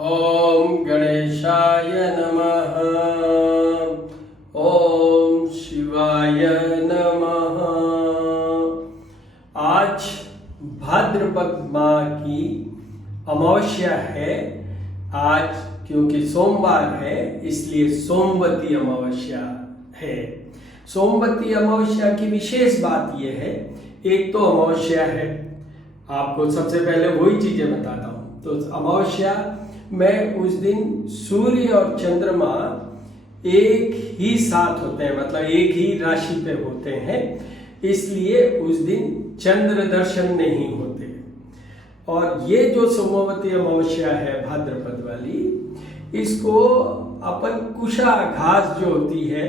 ओम गणेशाय नमः। ओम शिवाय नमः। आज भाद्रपद माह की अमावस्या है। आज क्योंकि सोमवार है इसलिए सोमवती अमावस्या है। सोमवती अमावस्या की विशेष बात यह है, एक तो अमावस्या है, आपको सबसे पहले वही चीजें बताता हूँ। तो अमावस्या में उस दिन सूर्य और चंद्रमा एक ही साथ होते हैं, मतलब एक ही राशि पे होते हैं, इसलिए उस दिन चंद्र दर्शन नहीं होते। और ये जो सोमवती अमावस्या है भाद्रपद वाली, इसको अपन कुशा घास जो होती है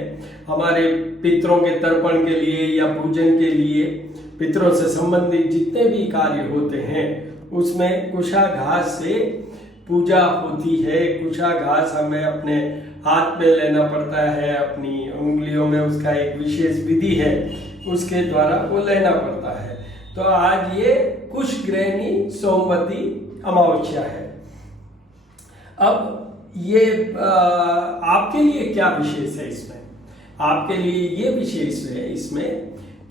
हमारे पितरों के तर्पण के लिए या पूजन के लिए, पितरों से संबंधित जितने भी कार्य होते हैं उसमें कुशा घास से पूजा होती है। कुशा घास हमें अपने हाथ में लेना पड़ता है, अपनी उंगलियों में उसका एक विशेष विधि है, उसके द्वारा वो लेना पड़ता है। तो आज ये कुशग्रहणी सोमवती अमावस्या है। अब ये आपके लिए क्या विशेष है इसमें? आपके लिए ये विशेष है इसमें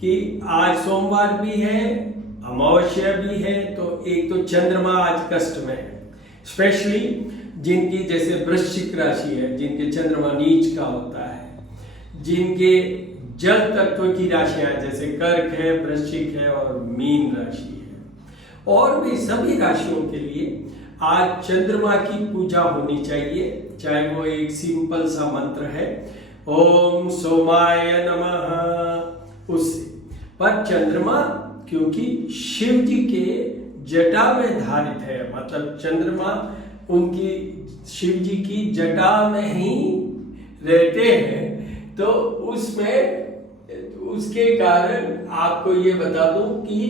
कि आज सोमवार भी है, अमावस्या भी है, तो एक तो चंद्रमा आज कष्ट में है। स्पेशली जिनकी जैसे वृश्चिक राशि है, जिनके चंद्रमा नीच का होता है, जिनके जल तत्व की राशियां जैसे कर्क है, वृश्चिक है और मीन राशि है, और भी सभी राशियों के लिए आज चंद्रमा की पूजा होनी चाहिए। चाहे वो एक सिंपल सा मंत्र है, ओम सोमाय नमः, उससे। पर चंद्रमा क्योंकि शिव जी के जटा में धारित है, मतलब चंद्रमा उनकी शिव जी की जटा में ही रहते हैं, तो उसमें उसके कारण आपको ये बता दूं कि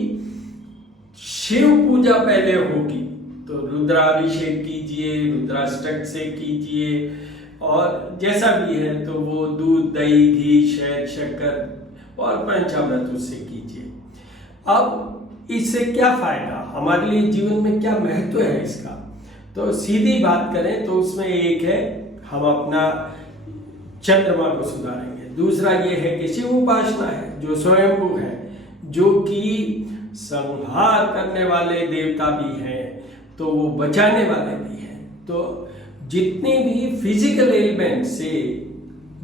शिव पूजा पहले होगी, तो रुद्राभिषेक कीजिए, रुद्राष्टक से कीजिए, और जैसा भी है तो वो दूध, दही, घी, शहद, शक्कर और पंचामृत उससे कीजिए। अब इससे क्या फायदा, हमारे लिए जीवन में क्या महत्व है इसका? तो सीधी बात करें तो उसमें एक है, हम अपना चंद्रमा को सुधारेंगे। दूसरा ये है कि शिव उपासना है जो स्वयंभू है, जो कि संहार करने वाले देवता भी हैं, तो वो बचाने वाले भी हैं। तो जितनी भी फिजिकल एलिमेंट से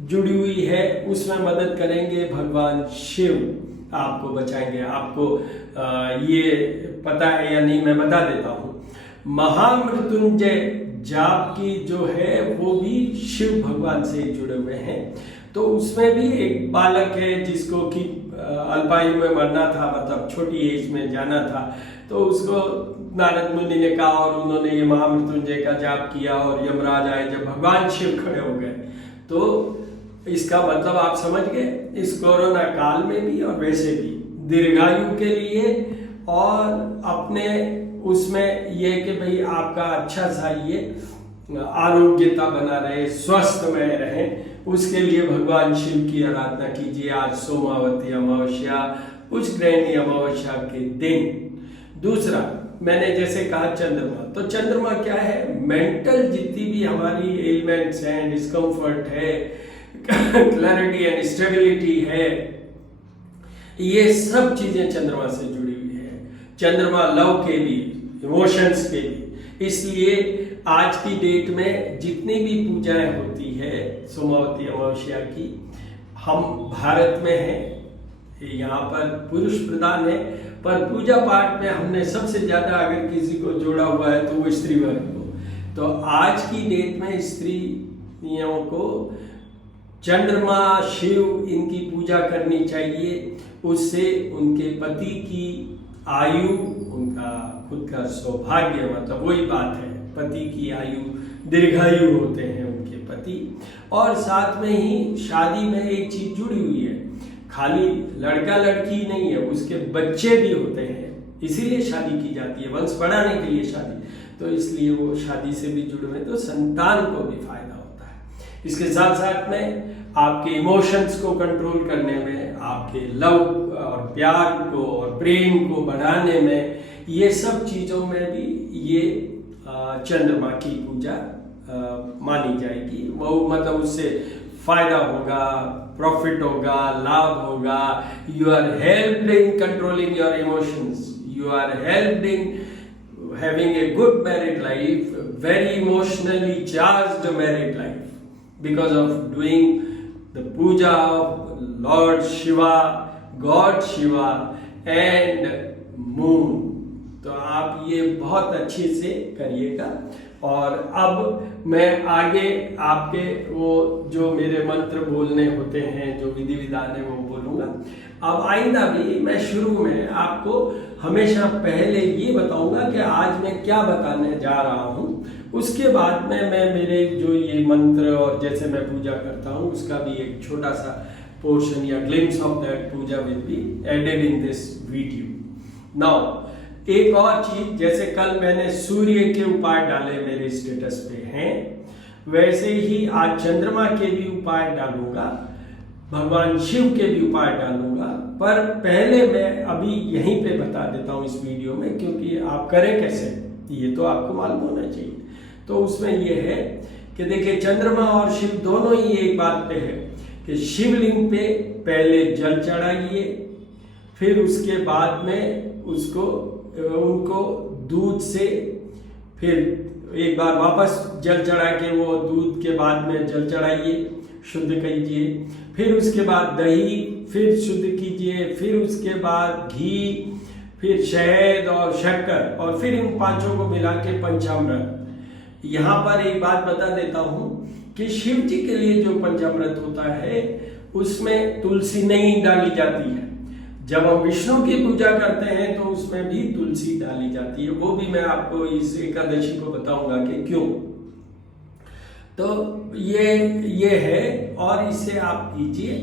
जुड़ी हुई है उसमें मदद करेंगे भगवान शिव, आपको बचाएंगे। आपको ये पता है या नहीं, मैं बता देता हूँ। महामृत्युंजय जाप की जो है वो भी शिव भगवान से जुड़े हुए हैं। तो उसमें भी एक बालक है जिसको कि अल्पायु में मरना था, मतलब छोटी एज में जाना था, तो उसको नारद मुनि ने कहा और उन्होंने ये महामृत्युंजय का जाप किया और यमराज आए, जब भगवान शिव खड़े हो गए। तो इसका मतलब आप समझ गए, इस कोरोना काल में भी और वैसे भी दीर्घायु के लिए, और अपने उसमें यह कि भाई आपका अच्छा सा ये आरोग्यता बना रहे, स्वस्थ में रहे, उसके लिए भगवान शिव की आराधना कीजिए। आज सोमवती अमावस्या, कुशग्रहणी अमावस्या के दिन। दूसरा, मैंने जैसे कहा चंद्रमा, तो चंद्रमा क्या है? मेंटल जितनी भी हमारी एलिमेंट्स हैं, डिस्कम्फर्ट है, क्लैरिटी एंड स्टेबिलिटी है, ये सब चीजें चंद्रमा से जुड़ी हुई है। चंद्रमा लव के भी, इमोशंस के भी, इसलिए आज की डेट में जितनी भी पूजाएं होती है सोमवती अमावस्या की, हम भारत में हैं, यहाँ पर पुरुष प्रधान है, पर पूजा पाठ में हमने सबसे ज्यादा अगर किसी को जोड़ा हुआ है तो वो स्त्री वर्ग को। तो आज की डेट में स्त्रियों को चंद्रमा, शिव, इनकी पूजा करनी चाहिए। उससे उनके पति की आयु, उनका खुद का सौभाग्य, मतलब वही बात है, पति की आयु, दीर्घायु होते हैं उनके पति। और साथ में ही शादी में एक चीज जुड़ी हुई है, खाली लड़का लड़की नहीं है, उसके बच्चे भी होते हैं, इसीलिए शादी की जाती है, वंश बढ़ाने के लिए शादी, तो इसलिए वो शादी से भी जुड़े हुए, तो संतान को भी फायदा होता है। इसके साथ साथ में आपके इमोशंस को कंट्रोल करने में, आपके लव और प्यार को और प्रेम को बढ़ाने में, ये सब चीजों में भी ये चंद्रमा की पूजा मानी जाएगी। वो मतलब उससे फायदा होगा, प्रॉफिट होगा, लाभ होगा। You are helped in controlling your emotions, you are helped in having a good married life, very emotionally charged married life, because of doing the puja of Lord Shiva, God Shiva and moon। तो आप ये बहुत अच्छे से करिएगा। और अब मैं आगे आपके वो जो मेरे मंत्र बोलने होते हैं, जो विधि विधान है, वो बोलूँगा। अब आइंदा भी मैं शुरू में आपको हमेशा पहले ये बताऊंगा कि आज मैं क्या बताने जा रहा हूँ। उसके बाद में मैं मेरे जो ये मंत्र और जैसे मैं पूजा करता हूँ उसका भी एक छोटा सा पोर्शन या glimpse of that puja will be added in this video. Now एक और चीज, जैसे कल मैंने सूर्य के उपाय डाले मेरे स्टेटस पे हैं, वैसे ही आज चंद्रमा के भी उपाय डालूंगा, भगवान शिव के भी उपाय डालूंगा। पर पहले मैं अभी यहीं पे बता देता हूं इस वीडियो में, क्योंकि आप करें कैसे ये तो आपको मालूम होना चाहिए। तो उसमें ये है कि देखिए, चंद्रमा और शिव दोनों ही एक बात पे है कि शिवलिंग पे पहले जल चढ़ाइए, फिर उसके बाद में उनको दूध से फिर एक बार वापस जल चढ़ा के वो दूध के बाद में जल चढ़ाइए, शुद्ध कीजिए, फिर उसके बाद दही फिर शुद्ध कीजिए, फिर उसके बाद घी, फिर शहद और शक्कर, और फिर इन पांचों को मिला के पंचामृत। यहाँ पर एक बात बता देता हूँ कि शिव जी के लिए जो पंचामृत होता है उसमें तुलसी नहीं डाली जाती है। जब हम विष्णु की पूजा करते हैं तो उसमें भी तुलसी डाली जाती है। वो भी मैं आपको इस एकादशी को बताऊंगा कि क्यों। तो ये है, और इसे आप कीजिए।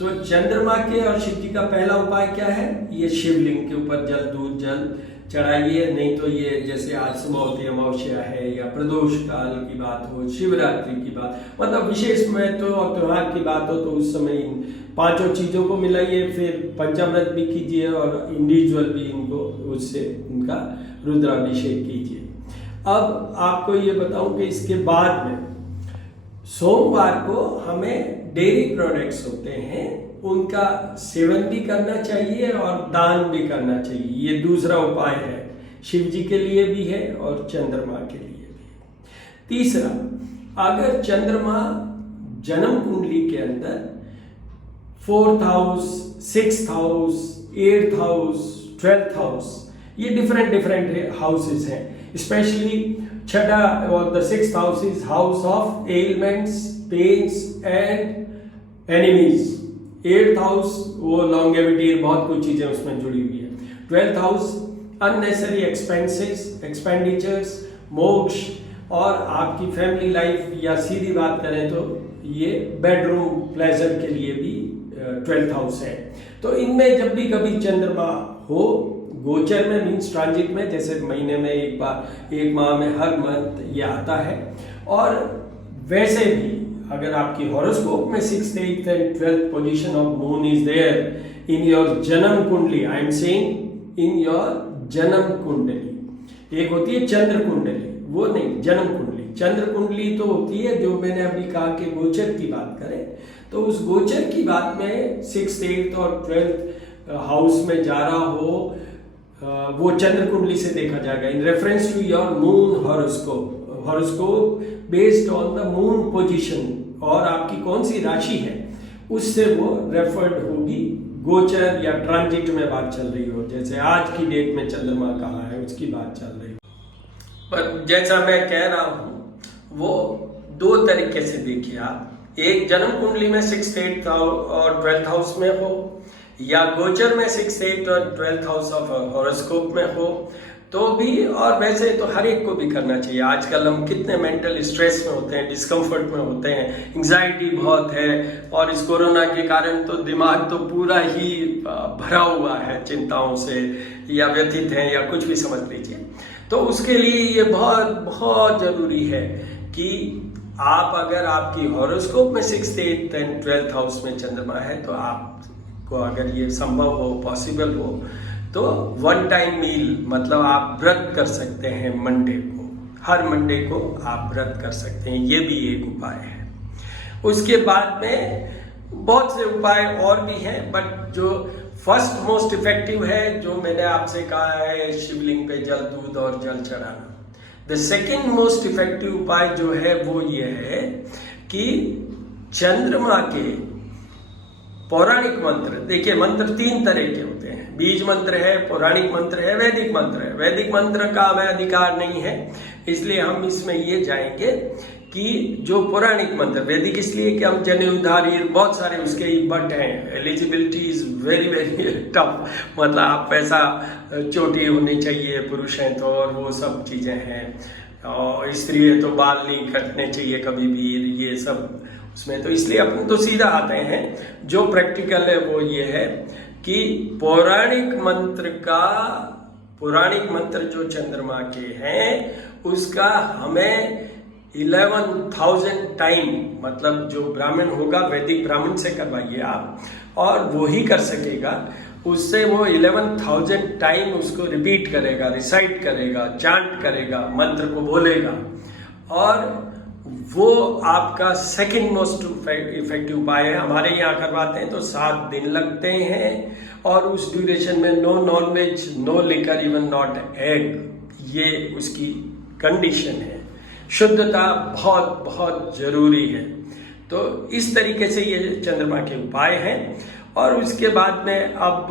तो चंद्रमा के और शिव जी का पहला उपाय क्या है? ये शिवलिंग के ऊपर दूध जल चढ़ाइए। नहीं तो ये जैसे आज समावती अमावस्या है या प्रदोष काल की बात हो, शिवरात्रि की बात, मतलब विशेष महत्व और त्योहार की बात हो, तो उस समय इन पांचों चीजों को मिलाइए, फिर पंचामृत भी कीजिए और इंडिविजुअल भी इनको उससे इनका रुद्राभिषेक कीजिए। अब आपको ये बताऊं कि इसके बाद में सोमवार को हमें डेयरी प्रोडक्ट्स होते हैं उनका सेवन भी करना चाहिए और दान भी करना चाहिए। ये दूसरा उपाय है, शिव जी के लिए भी है और चंद्रमा के लिए भी है। तीसरा, अगर चंद्रमा जन्म कुंडली के अंदर 4th house, 6th house, 8th house, 12th house, ये डिफरेंट हाउसेस हैं। स्पेशली छठा और the 6th house is house of elements, pains and enemies. 8th house वो लॉन्गेविटी, बहुत कुछ चीजें उसमें जुड़ी हुई है। 12th हाउस अननेसेसरी एक्सपेंडिचर्स, मोक्ष, और आपकी फैमिली लाइफ, या सीधी बात करें तो ये बेडरूम प्लेजर के लिए भी 12th हाउस है। तो इनमें जब भी कभी चंद्रमा हो गोचर में, मीन्स ट्रांजिट में, जैसे महीने में एक बार, एक माह में, हर मंथ ये आता है। और वैसे भी अगर आपकी हॉरोस्कोप में 6th, 8th and 12th position of moon is there in your janam kundli, I am saying in your janam kundli. एक होती है चंद्र कुंडली, वो नहीं, जन्म कुंडली। चंद्र कुंडली तो होती है जो मैंने अभी कहा कि गोचर की बात करें, तो उस गोचर की बात में 6th, 8th और 12th हाउस में जा रहा हो, वो चंद्र कुंडली से देखा जाएगा in reference to your moon horoscope based on the moon position, और आपकी कौन सी राशि है उससे वो रेफर्ड होगी। गोचर या ट्रांजिट में बात चल रही हो, जैसे आज की डेट में चंद्रमा कहाँ है उसकी बात चल रही हो। पर जैसा मैं कह रहा हूं वो दो तरीके से देखिए आप। एक जन्म कुंडली में 6th, 8th और 12th हाउस में हो, या गोचर में 6th, 8th और 12th हाउस ऑफ हॉरोस्कोप में हो तो भी। और वैसे तो हर एक को भी करना चाहिए। आजकल हम कितने मेंटल स्ट्रेस में होते हैं, डिस्कम्फर्ट में होते हैं, एंग्जाइटी बहुत है, और इस कोरोना के कारण तो दिमाग तो पूरा ही भरा हुआ है चिंताओं से, या व्यथित है, या कुछ भी समझ लीजिए। तो उसके लिए ये बहुत बहुत जरूरी है कि आप, अगर आपकी हॉरोस्कोप में 6th, 8th and 12th house में चंद्रमा है, तो आपको अगर ये संभव हो, पॉसिबल हो, तो 1 टाइम मील, मतलब आप व्रत कर सकते हैं मंडे को। हर मंडे को आप व्रत कर सकते हैं, ये भी एक उपाय है। उसके बाद में बहुत से उपाय और भी हैं, बट जो फर्स्ट मोस्ट इफेक्टिव है, जो मैंने आपसे कहा है, शिवलिंग पे जल, दूध और जल चढ़ाना। द सेकेंड मोस्ट इफेक्टिव उपाय जो है वो ये है कि चंद्रमा के पौराणिक मंत्र, देखिए मंत्र 3 तरह के होते हैं, बीज मंत्र है, पौराणिक मंत्र है, वैदिक मंत्र है। वैदिक मंत्र का हमें अधिकार नहीं है, इसलिए हम इसमें ये जाएंगे कि जो पौराणिक मंत्र, वैदिक इसलिए कि हम जनेऊधारी बहुत सारे उसके बट हैं, eligibility is very very tough, मतलब आप पैसा चोटी होनी चाहिए, पुरुष हैं तो, और वो सब चीजें हैं, और स्त्री है तो बाल नहीं कटने चाहिए कभी भी, ये सब उसमें, तो इसलिए अपन तो सीधा आते हैं। जो प्रैक्टिकल है वो ये है कि पौराणिक मंत्र जो चंद्रमा के हैं उसका हमें 11,000 टाइम, मतलब जो ब्राह्मण होगा वैदिक ब्राह्मण से करवाइए आप, और वो ही कर सकेगा, उससे वो 11,000 टाइम उसको रिपीट करेगा, रिसाइट करेगा, चांट करेगा, मंत्र को बोलेगा, और वो आपका सेकंड मोस्ट इफेक्टिव उपाय है। हमारे यहाँ करवाते हैं तो 7 दिन लगते हैं, और उस ड्यूरेशन में no non veg, no liquor, even not egg, ये उसकी कंडीशन है। शुद्धता बहुत बहुत जरूरी है। तो इस तरीके से ये चंद्रमा के उपाय हैं, और उसके बाद में अब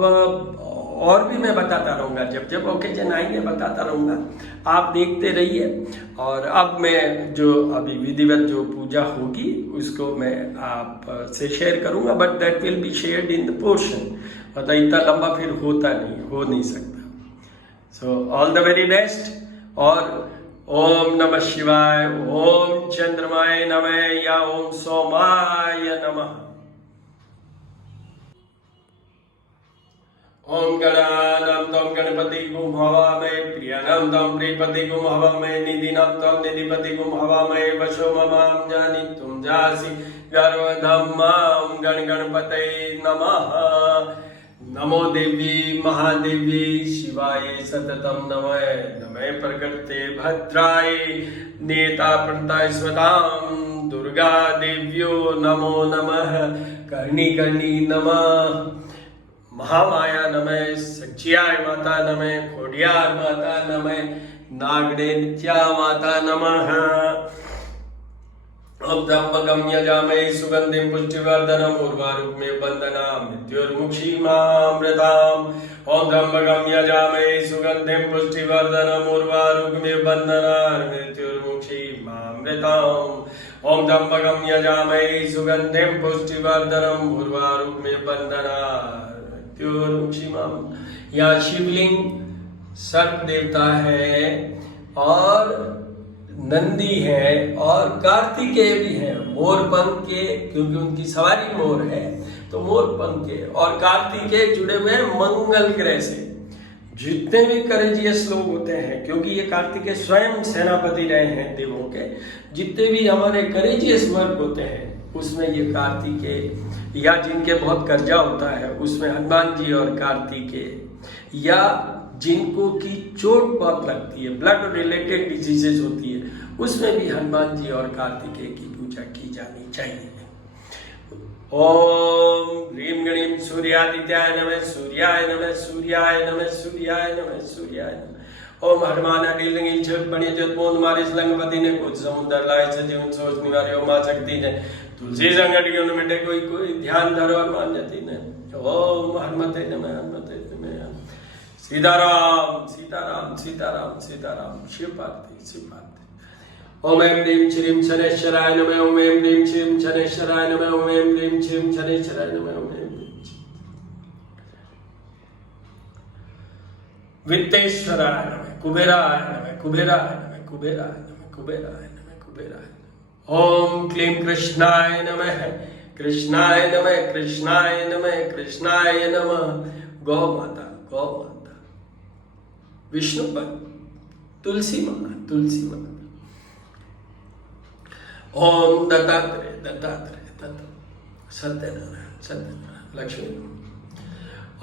और भी मैं बताता रहूंगा, जब जब ओकेजन आएंगे बताता रहूंगा, आप देखते रहिए। और अब मैं जो अभी विधिवत जो पूजा होगी उसको मैं आप से शेयर करूंगा, but that will be shared in the portion, मतलब इतना लंबा फिर हो नहीं सकता। So all the very best, और ओम नमः शिवाय, ओम चंद्रमाय नमः, या ओम सोमाय नमः। ओम गणानां त्वं गणपतिगुं हवामहे, प्रियाणां त्वं प्रियपतिगुं हवामहे, निधिनां त्वं निधिपतिगुं हवामहे, वशो ममां जानीतुं जासि गर्वधम्मां गणगणपतये नमः। नमो देवी महादेवी शिवाय सततं नमः, नमः प्रकृते भद्राय नेता प्रणताय स्वतां दुर्गा देव्यो नमो नमः, कर्णी कर्णी नमः, महामाया नमः, सच्चियाय माता नमः, खोडियार माता नमः, नागणे नित्या माता नमः। ओम त्र्यंबकं यजामहे सुगंधिं पुष्टिवर्धनम् उर्वारुकमिव बन्धनान् मृत्युर्मुक्षीमामृताम्। ओम त्र्यंबकं यजामहे सुगंधिं पुष्टिवर्धनम् उर्वारुकमिव बन्धनान् मृत्युर्मुक्षीमामृताम्। ओम त्र्यंबकं यजामहे सुगंधिं पुष्टिवर्धनम् उर्वारुकमिव बन्धनान्। यहाँ शिवलिंग सर्प देवता है, और नंदी है, और कार्तिकेय भी है, मोर पंख के, क्योंकि उनकी सवारी मोर है तो मोर पंख के, और कार्तिकेय जुड़े हुए हैं मंगल ग्रह से। जितने भी करेजियस लोग होते हैं, क्योंकि ये कार्तिकेय स्वयं सेनापति रहे हैं देवों के, जितने भी हमारे करेजियस वर्ग होते हैं उसमें ये कार्तिकेय, या जिनके बहुत कर्जा होता है उसमें हनुमान जी और कार्तिकेय, या जिनको की चोट बहुत लगती है, ब्लड रिलेटेड डिजीजेस होती है, उसमें भी हनुमान जी और कार्तिकेय की पूजा की जानी चाहिए। ओम ह्रीं गणीं सूर्यादित्याय नमः, सूर्याय नमः, सूर्याय नमः, सूर्याय नमः, सूर्याय नमः। ओम हनुमान अडिलिंग छठ बणि जतमोद मारे लंगपति ने कुछ समुद्र लाए से जीवन सोच निवारे ओम मां शक्ति ने तुलसी संगठ के मिटे कोई ध्यान धरो और मान जाती ने। ओम हनुमते नमः, हनुमते नमः। सीताराम सीताराम सीताराम सीताराम, शिव पार्वती शिव पार्वती। ओम ऐं ह्रीं श्रीं शनैश्चराय नमः, ओम ऐं ह्रीं श्रीं शनैश्चराय नमः, ओम ऐं ह्रीं श्रीं शनैश्चराय नमः, ओम ऐं वित्तेश्वराय नमः, कुबेराय नमः, कुबेराय नमः, कुबेराय नमः, कुबेराय नमः, कुबेराय नमः। ओम क्लीं कृष्णाय नमः, कृष्णाय नमः, कृष्णाय नमः, कृष्णाय नमः। गौ माता, गौ माता, विष्णुपद, तुलसी माता, तुलसी माता। ओम दत्तात्रेय, दत्तात्रेय, दत्त, सत्यनारायण, सत्यनारायण, लक्ष्मी।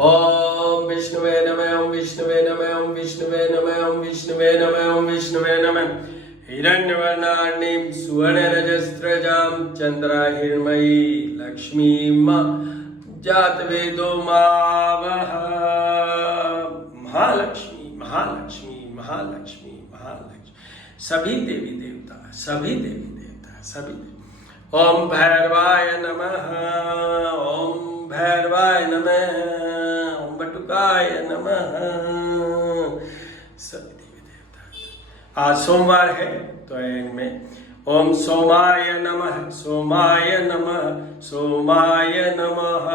ओम विष्णुवे नमः, ओम विष्णुवे नमः, ओम विष्णुवे नमः, ओम विष्णुवे नमः, ओम विष्णुवे नमः। हिरण्यवर्णार्णीं सुवर्णरजस्रजां चन्द्राहिर्मयी लक्ष्मीं जातवेदो मावह। महालक्ष्मी महालक्ष्मी महालक्ष्मी महालक्ष्मी। सभी देवी देवता सभी ओम भैरवाय नमः, ओम भैरवाय नमः, ओम बटुकाय नमः। सभी देवी देवता। आज सोमवार है तो इनमें ओम सोमाय नमः, सोमाय नमः, सोमाय नमः।